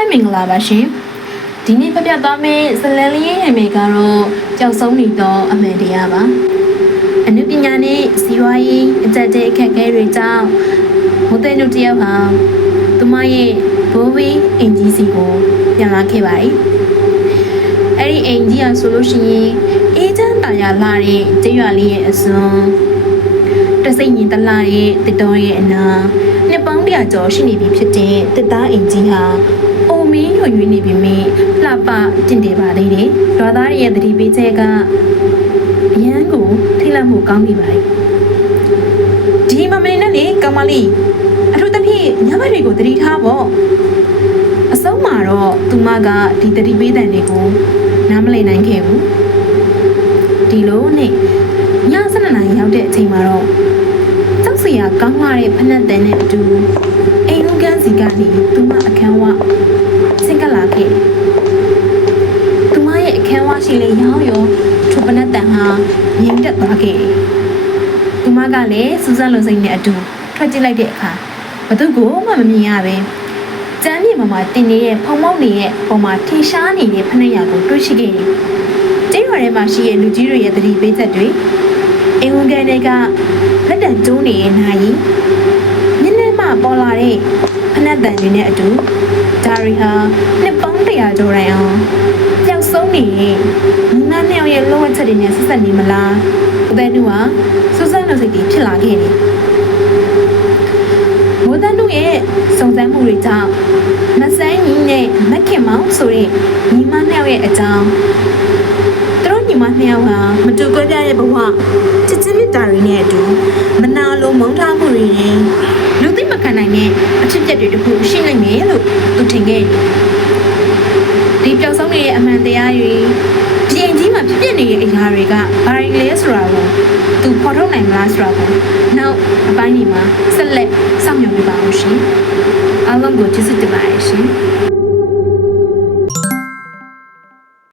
လည်းမင်္ဂလာပါရှင်ဒီနေ့ပြပြသွားမယ့်ဇလန်လေးရဲ့နာမည်ကတော့ကြောက်ဆုံးနေသောအမှန်တရားပါအနုပညာနဲ့စီးပွားရေးအကြက်တဲ့အခက်အခဲတွေကြောင့်မိုးတဲ့နုတယောက်ဟာသူမရဲ့ဘိုးဘီအင်ဂျီစီကိုပြန်လာခဲ့ပါတယ်အဲ့ဒီအင်ဂျီကဆိုလို့ရှိရင်အေးချမ်းတာယာလာတဲ့ကျရွာလေးရဲ့အစွန်းတစိမ့်ညင်တလာရဲ့တစ်တော်ရဲ့အနာနှစ်ပေါင်းတရာကျော်ရှိနေပြီဖြစ်တဲ့တစ်သားအင်ဂျီဟာအို မင်းရွရွနေပြီမြလှပတင့်တယ်ပါသေးတယ်။ရွာသားတွေရဲ့သတိပေးချက်ကအရန်ကိုထိတ်လန့်မှုကောင်းနေပါတယ်။ဒီမမင်းနဲ့လေကောင်မလေးအထူးသဖြင့်ညဘက်တွေကိုသတိထားပေါ့။အဆုံးမှာတော့သူမကဒီသတိပေးတဲ့တွေကိုနားမလည်နိုင်ခဲ့ဘူး။ဒီလိုနဲ့ည7နာရီရောက်တဲ့အချိန်မှာတော့ကြောက်စရာကောင်းလာတဲ့ဖက်နှက်တန်နဲ့အတူအိမ်လူကန်းစီကနေသူမအခန်းဝဆင့်ကပ်လာခဲ့။သူမရဲ့အခန်းဝရှိလေရောင်းရောထိုဖက်နှက်တန်ဟာ ငြိမ်သက်သွားခဲ့တယ်။သူမကလည်းစူးစမ်းလုံစိတ်နဲ့အတူထွက်ကြည့်လိုက်တဲ့အခါဘသူကိုမှမမြင်ရပဲ။ကျမ်းမြေမှာမှာတင်နေတဲ့ဖုံမောက်နေတဲ့ပုံမှာထင်ရှားနေတဲ့ဖက်နှက်ရာကိုတွေ့ရှိခဲ့တယ်။ကျင်းရွာထဲမှာရှိတဲ့လူကြီးတွေရဲ့သတိပေးချက်တွေအင်ဝန်ကန်တွေကလက်တံကျိုးနေတဲ့နိုင်ညနေမှပေါ်လာတဲ့ဖနက်တန်တွေနဲ့အတူဒါရီဟာနှစ်ပေါင်းတရာကျော်တိုင်အောင်ပျောက်ဆုံးနေတဲ့ညီမနှစ်ယောက်ရဲ့လောဝချက် တွေနဲ့ဆက်ဆက်နေမလားဦးတဲ့နုဟာစူးစမ်းလို့စိတ်တွေဖြစ်လာခဲ့တယ်မိုးတန်းတို့ရဲ့စုံစမ်းမှုတွေကြောင့်မဆန်းကြီးနဲ့မက်ခင်မောင်ဆိုတဲ့ညီမနှစ်ယောက်ရဲ့အကြောင်းသူတို့ညီမနှစ်ယောက်ဟာမတူကွဲပြားတဲ့ဘဝချစ်ချင်းမြတ်တာတွေနဲ့အတူမနာလိုမုန်းထားမှုတွေနဲ့လူသိမခံနိုင်တဲ့အဖြစ်အပျက်တွေတခုရှိနိုင်မယ်လို့သူထင်ခဲ့တယ်ဒီပျောက်ဆုံးနေတဲ့အမှန်တရားတွေပြင်ကြီးမှာ ဖြစ်ပျက်နေတဲ့အရာတွေကဘာတွေလဲဆိုတာကိုသူဖော်ထုတ်နိုင်မလားဆိုတာကိုနောက်အပိုင်းဒီမှာဆက်လက်စောင့်မျှော်နေပါအောင်ရှင်အားလုံးကိုကျေးဇူးတင်ပါတယ်ရှင်